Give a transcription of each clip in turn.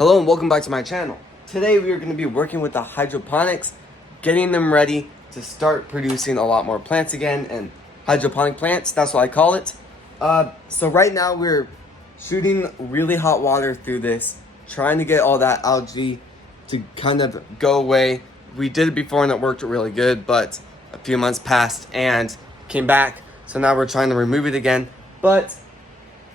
Hello and welcome back to my channel. Today we are going to be working with the hydroponics, getting them ready to start producing a lot more plants again, and hydroponic plants, that's what I call it. So right now we're shooting really hot water through this, trying to get all that algae to kind of go away. We did it before and it worked really good, but a few months passed and came back. So now we're trying to remove it again, but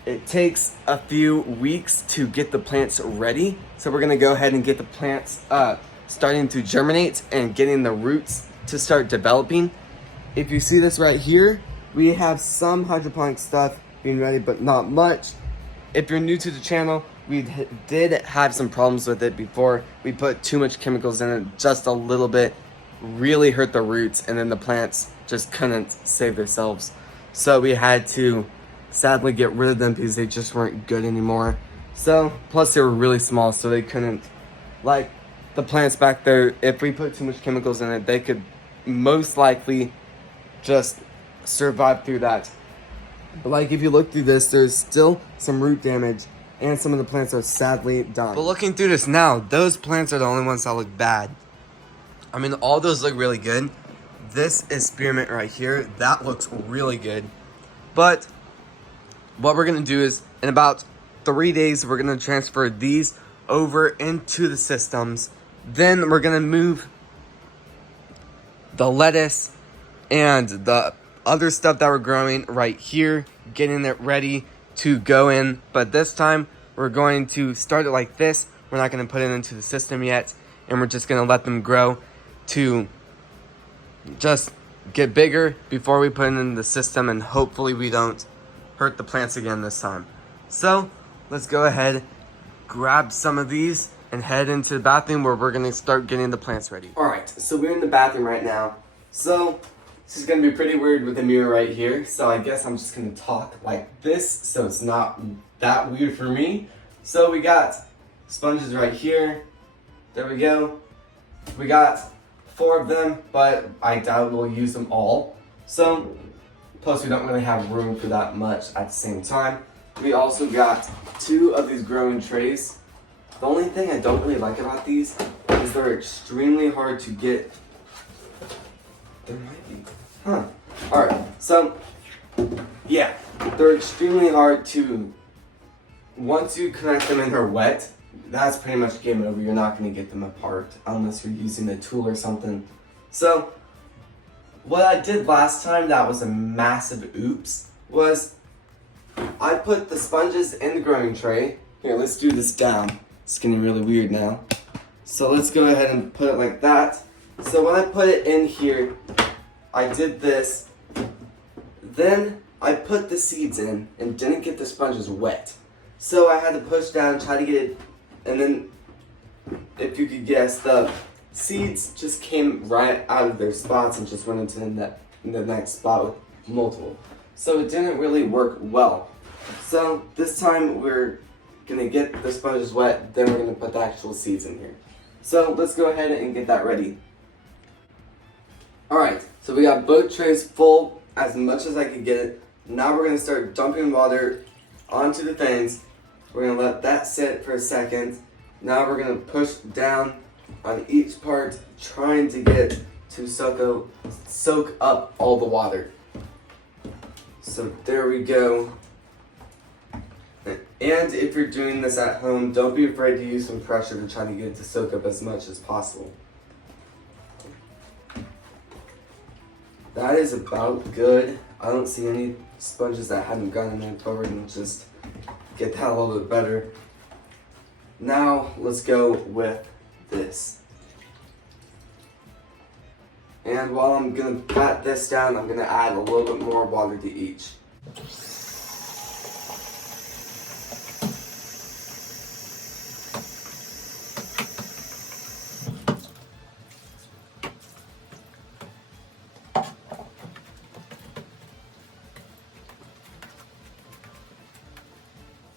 it takes a few weeks to get the plants ready. So we're gonna go ahead and get the plants starting to germinate and getting the roots to start developing. If you see this right here, we have some hydroponic stuff being ready, but not much. If you're new to the channel, we did have some problems with it before. We put too much chemicals in it, just a little bit, really hurt the roots, and then the plants just couldn't save themselves. So we had to sadly get rid of them because they just weren't good anymore. So, plus they were really small, so they couldn't, like the plants back there, if we put too much chemicals in it, they could most likely just survive through that. But like if you look through this, there's still some root damage and some of the plants are sadly done. But looking through this now, those plants are the only ones that look bad. I mean, all those look really good. This is spearmint right here. That looks really good. But what we're gonna do is in about 3 days, we're gonna transfer these over into the systems. Then we're gonna move the lettuce and the other stuff that we're growing right here, getting it ready to go in. But this time we're going to start it like this. We're not gonna put it into the system yet, and we're just gonna let them grow to just get bigger before we put it in the system, and hopefully we don't hurt the plants again this time. So let's go ahead, grab some of these and head into the bathroom where we're gonna start getting the plants ready. All right, so we're in the bathroom right now. So this is gonna be pretty weird with the mirror right here. So I guess I'm just gonna talk like this so it's not that weird for me. So we got sponges right here. There we go. We got 4 of them, but I doubt we'll use them all. So, plus we don't really have room for that much at the same time. We also got 2 of these growing trays. The only thing I don't really like about these is they're extremely hard to get. There might be, Alright, so, yeah, they're extremely hard to, once you connect them and they're wet, that's pretty much game over. You're not going to get them apart unless you're using a tool or something. So, what I did last time that was a massive oops was I put the sponges in the growing tray. Here, let's do this down. It's getting really weird now. So let's go ahead and put it like that. So when I put it in here, I did this. Then I put the seeds in and didn't get the sponges wet. So I had to push down, try to get it, and then if you could guess, the seeds just came right out of their spots and just went into the next spot with multiple. So it didn't really work well. So this time we're gonna get the sponges wet, then we're gonna put the actual seeds in here. So let's go ahead and get that ready. Alright, so we got both trays full as much as I could get it. Now we're gonna start dumping water onto the things. We're gonna let that sit for a second. Now we're gonna push down on each part, trying to get to soak up all the water. So there we go. And if you're doing this at home, don't be afraid to use some pressure to try to get it to soak up as much as possible. That is about good. I don't see any sponges that haven't gotten in there already, and just get that a little bit better. Now let's go with this. And while I'm gonna pat this down, I'm gonna add a little bit more water to each.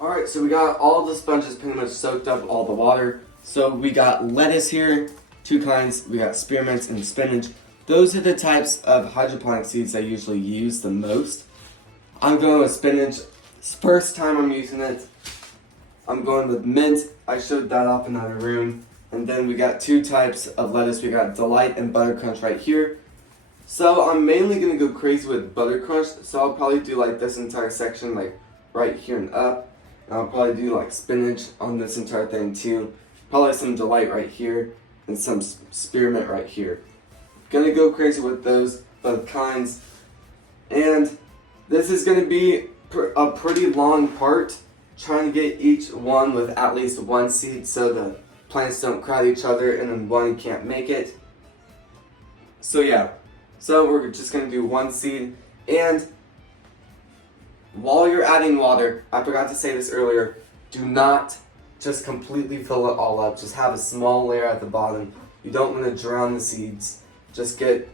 Alright, so we got all the sponges pretty much soaked up all the water. So we got lettuce here, 2 kinds. We got spearmint and spinach. Those are the types of hydroponic seeds I usually use the most. I'm going with spinach. It's the first time I'm using it. I'm going with mint. I showed that off in another room. And then we got two types of lettuce. We got Delight and Butter Crunch right here. So I'm mainly going to go crazy with Butter Crunch. So I'll probably do like this entire section like right here and up. And I'll probably do like spinach on this entire thing too. Probably some Delight right here and some spearmint right here. Gonna go crazy with those both kinds. And this is gonna be a pretty long part, trying to get each one with at least one seed so the plants don't crowd each other and then one can't make it. So yeah, so we're just gonna do one seed. And while you're adding water, I forgot to say this earlier, do not just completely fill it all up. Just have a small layer at the bottom. You don't want to drown the seeds. Just get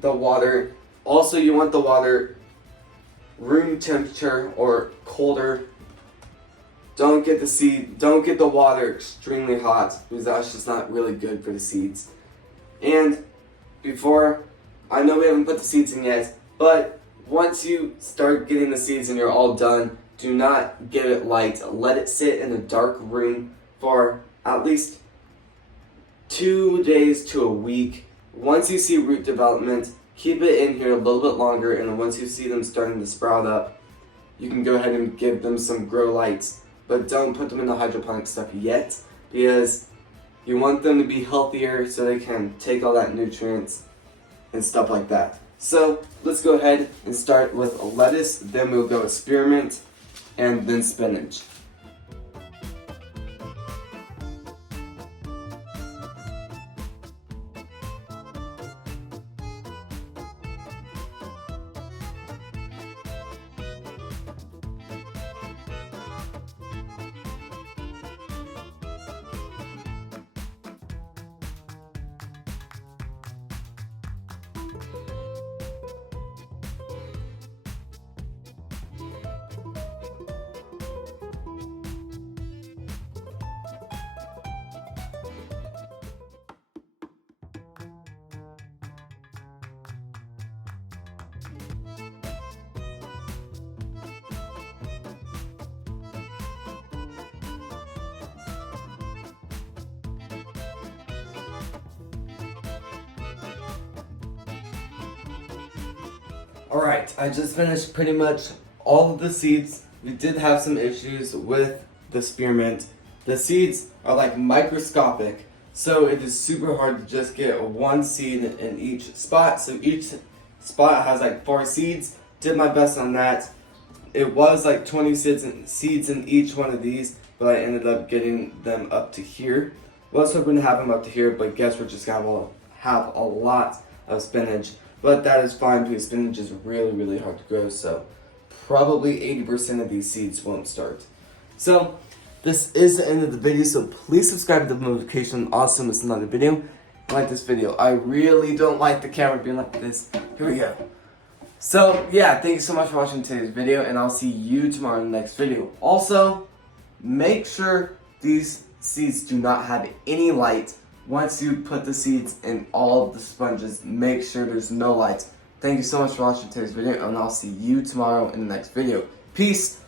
the water. Also, you want the water room temperature or colder. Don't get the water extremely hot, because that's just not really good for the seeds. And before, I know we haven't put the seeds in yet, but once you start getting the seeds and you're all done, do not get it light. Let it sit in a dark room for at least 2 days to a week. Once you see root development, keep it in here a little bit longer, and then once you see them starting to sprout up, you can go ahead and give them some grow lights. But don't put them in the hydroponic stuff yet, because you want them to be healthier so they can take all that nutrients and stuff like that. So let's go ahead and start with lettuce, then we'll go with spearmint, and then spinach. Alright, I just finished pretty much all of the seeds. We did have some issues with the spearmint. The seeds are like microscopic, so it is super hard to just get one seed in each spot. So each spot has like 4 seeds. Did my best on that. It was like 20 seeds in each one of these, but I ended up getting them up to here. Was hoping to have them up to here, but guess we're just gonna have a lot of spinach. But that is fine, because spinach is really, really hard to grow, so probably 80% of these seeds won't start. So this is the end of the video, so please subscribe to the notification. Also, miss another video. Like this video. I really don't like the camera being like this. Here we go. So yeah, thank you so much for watching today's video, and I'll see you tomorrow in the next video. Also, make sure these seeds do not have any light. Once you put the seeds in all of the sponges, make sure there's no light. Thank you so much for watching today's video, and I'll see you tomorrow in the next video. Peace!